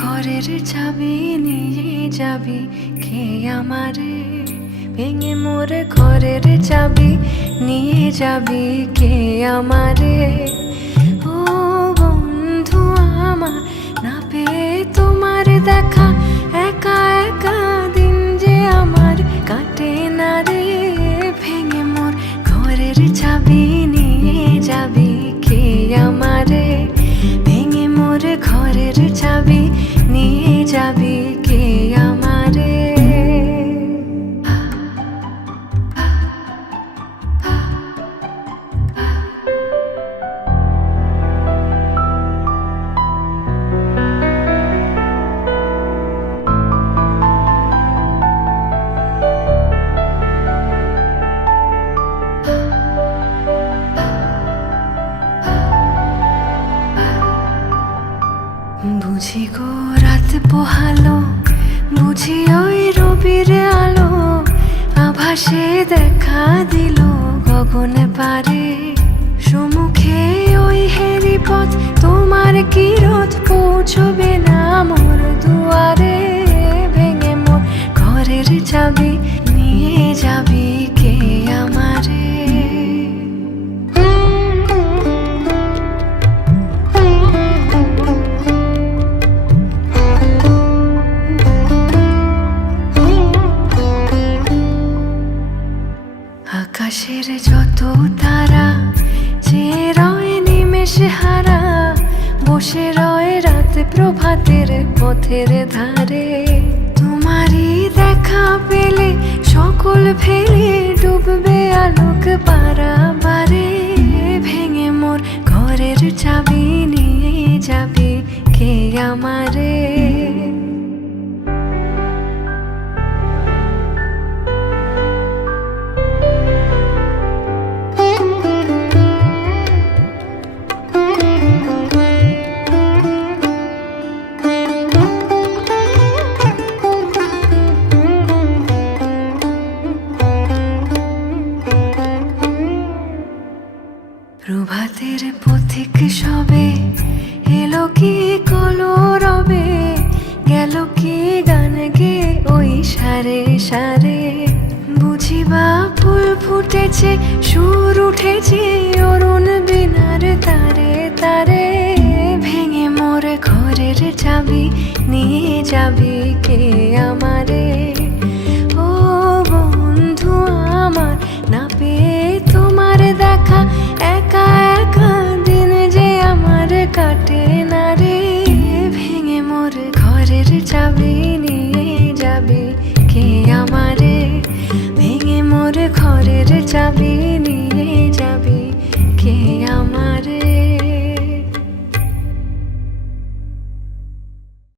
ঘরের চাবি নিয়ে যাবি কে আমারে, ভেঙে মোর ঘরের চাবি নিয়ে যাবি কে আমারে। ও বন্ধু আমার, না পেয়ে তোমার দেখা, একা একা দিন যে আমার কাটে না রে। ভেঙে মোর ঘরের চাবি নিয়ে যাবি কে আমারে, ভেঙে মোর ঘরের চাবি নিয়ে যাবি কে আমারে। বুঝি গো রাত পোহালো, বুঝি ওই রবির আলো, আভাসে দেখা দিল গগনে পারে। সম্মুখে ওই হেরি পথ, তোমার কি রথ পৌঁছবে না মোর দুয়ারে। ভেঙে মোর ঘরের চাবি নিয়ে যাবি কে আমারে। আকাশের যত তারা যে রয় নিমেষে হারা, বসে রয় রাত প্রভাতের পথের ধারে। তোমারই দেখা পেলে সকল ফেলে ডুববে আলোক পারাবারে। ভেঙে মোর ঘরের চাবি নিয়ে যাবি কে আমারে। প্রভাতের পথিক সবে এলো কি কলরবে, গেল কি গান গে ওই সারে সারে। বুঝিবা ফুল ফুটেছে, সুর উঠেছে অরুণ বিনার তারে তারে। ভেঙে মোর ঘরের চাবি নিয়ে যাবি কে আমারে। ও বন্ধু আমার, না পেয়ে তোমার দেখা, একা একা দিন যে আমার কাটে না রে। ভেঙে মোর ঘরের চাবি নিয়ে যাবি কে আমারে, ভেঙে মোর ঘরের চাবি